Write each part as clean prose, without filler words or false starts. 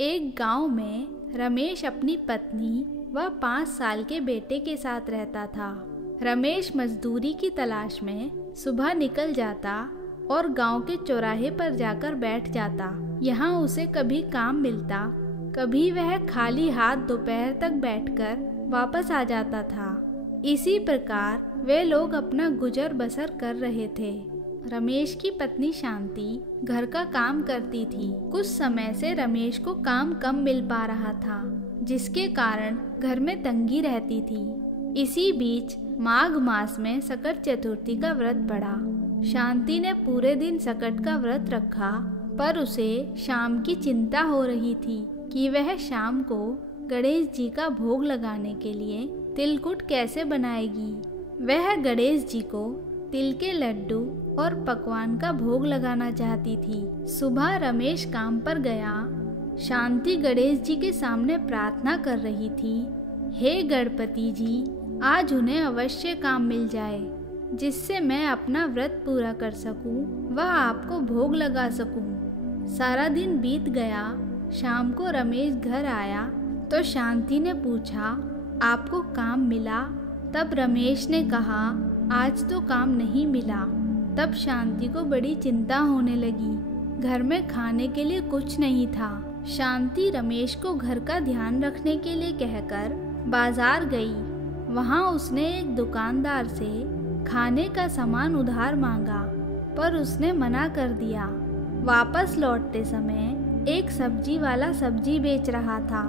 एक गांव में रमेश अपनी पत्नी व 5 साल के बेटे के साथ रहता था। रमेश मजदूरी की तलाश में सुबह निकल जाता और गांव के चौराहे पर जाकर बैठ जाता। यहाँ उसे कभी काम मिलता, कभी वह खाली हाथ दोपहर तक बैठकर वापस आ जाता था। इसी प्रकार वे लोग अपना गुजर बसर कर रहे थे। रमेश की पत्नी शांति घर का काम करती थी। कुछ समय से रमेश को काम कम मिल पा रहा था, जिसके कारण घर में तंगी रहती थी। इसी बीच माघ मास में सकट चतुर्थी का व्रत पड़ा। शांति ने पूरे दिन सकट का व्रत रखा, पर उसे शाम की चिंता हो रही थी कि वह शाम को गणेश जी का भोग लगाने के लिए तिलकुट कैसे बनाएगी। वह गणेश जी को तिल के लड्डू और पकवान का भोग लगाना चाहती थी। सुबह रमेश काम पर गया। शांति गणेश जी के सामने प्रार्थना कर रही थी, हे गणपति जी, आज उन्हें अवश्य काम मिल जाए, जिससे मैं अपना व्रत पूरा कर सकूं व आपको भोग लगा सकूं। सारा दिन बीत गया। शाम को रमेश घर आया तो शांति ने पूछा, आपको काम मिला? तब रमेश ने कहा, आज तो काम नहीं मिला। तब शांति को बड़ी चिंता होने लगी। घर में खाने के लिए कुछ नहीं था। शांति रमेश को घर का ध्यान रखने के लिए कहकर बाजार गई। वहां उसने एक दुकानदार से खाने का सामान उधार मांगा, पर उसने मना कर दिया। वापस लौटते समय एक सब्जी वाला सब्जी बेच रहा था।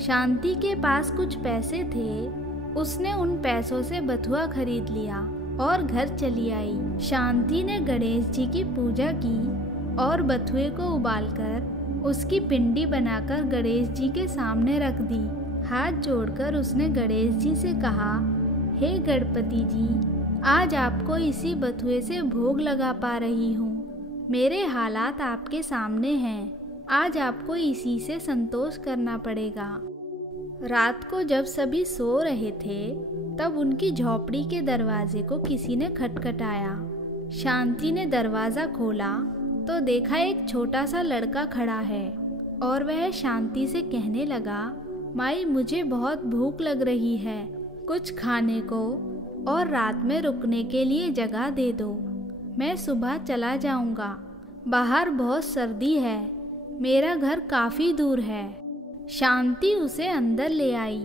शांति के पास कुछ पैसे थे। उसने उन पैसों से बथुआ खरीद लिया और घर चली आई। शांति ने गणेश जी की पूजा की और बथुए को उबालकर उसकी पिंडी बनाकर गणेश जी के सामने रख दी। हाथ जोड़कर उसने गणेश जी से कहा, हे गणपति जी, आज आपको इसी बथुए से भोग लगा पा रही हूँ। मेरे हालात आपके सामने हैं। आज आपको इसी से संतोष करना पड़ेगा। रात को जब सभी सो रहे थे, तब उनकी झोपड़ी के दरवाजे को किसी ने खटखटाया। शांति ने दरवाजा खोला तो देखा एक छोटा सा लड़का खड़ा है और वह शांति से कहने लगा, माई, मुझे बहुत भूख लग रही है, कुछ खाने को और रात में रुकने के लिए जगह दे दो। मैं सुबह चला जाऊंगा। बाहर बहुत सर्दी है। मेरा घर काफी दूर है। शांति उसे अंदर ले आई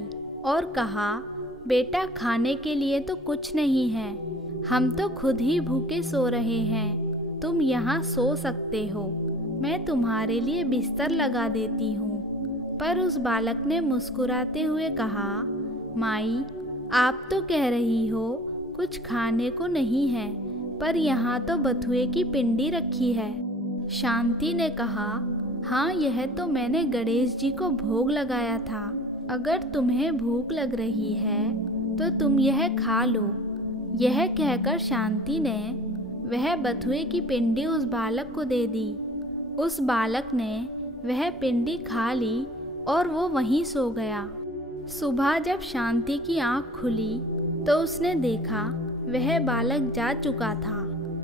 और कहा, बेटा, खाने के लिए तो कुछ नहीं है। हम तो खुद ही भूखे सो रहे हैं। तुम यहाँ सो सकते हो। मैं तुम्हारे लिए बिस्तर लगा देती हूँ। पर उस बालक ने मुस्कुराते हुए कहा, माई, आप तो कह रही हो कुछ खाने को नहीं है, पर यहाँ तो बथुए की पिंडी रखी है। शांति ने कहा, हाँ, यह तो मैंने गणेश जी को भोग लगाया था। अगर तुम्हें भूख लग रही है तो तुम यह खा लो। यह कहकर शांति ने वह बथुए की पिंडी उस बालक को दे दी। उस बालक ने वह पिंडी खा ली और वो वहीं सो गया। सुबह जब शांति की आंख खुली तो उसने देखा वह बालक जा चुका था।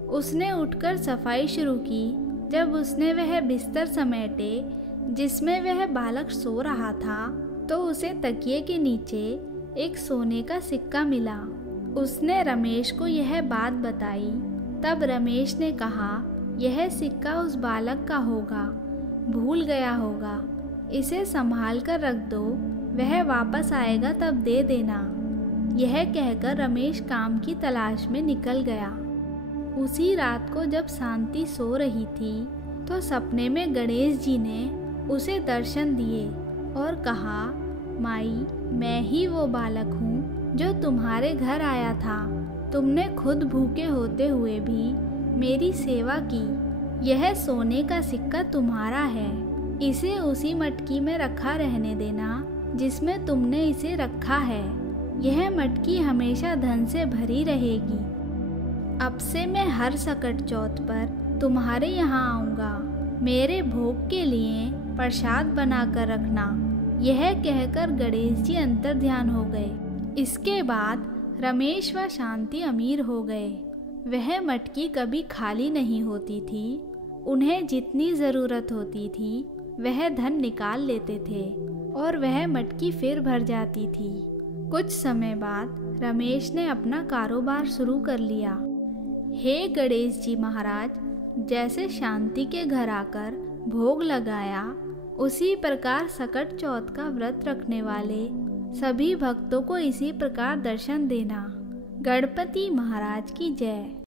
उसने उठकर सफाई शुरू की। जब उसने वह बिस्तर समेटे जिसमें वह बालक सो रहा था, तो उसे तकिए के नीचे एक सोने का सिक्का मिला। उसने रमेश को यह बात बताई। तब रमेश ने कहा, यह सिक्का उस बालक का होगा, भूल गया होगा। इसे संभाल कर रख दो, वह वापस आएगा तब दे देना। यह कहकर रमेश काम की तलाश में निकल गया। उसी रात को जब शांति सो रही थी तो सपने में गणेश जी ने उसे दर्शन दिए और कहा, माई, मैं ही वो बालक हूँ जो तुम्हारे घर आया था। तुमने खुद भूखे होते हुए भी मेरी सेवा की। यह सोने का सिक्का तुम्हारा है। इसे उसी मटकी में रखा रहने देना जिसमें तुमने इसे रखा है। यह मटकी हमेशा धन से भरी रहेगी। अब से मैं हर सकट चौथ पर तुम्हारे यहाँ आऊँगा। मेरे भोग के लिए प्रसाद बनाकर रखना। यह कहकर गणेश जी अंतर्ध्यान हो गए। इसके बाद रमेश व शांति अमीर हो गए। वह मटकी कभी खाली नहीं होती थी। उन्हें जितनी ज़रूरत होती थी वह धन निकाल लेते थे और वह मटकी फिर भर जाती थी। कुछ समय बाद रमेश ने अपना कारोबार शुरू कर लिया। हे गणेश जी महाराज, जैसे शांति के घर आकर भोग लगाया, उसी प्रकार सकट चौथ का व्रत रखने वाले सभी भक्तों को इसी प्रकार दर्शन देना। गणपति महाराज की जय।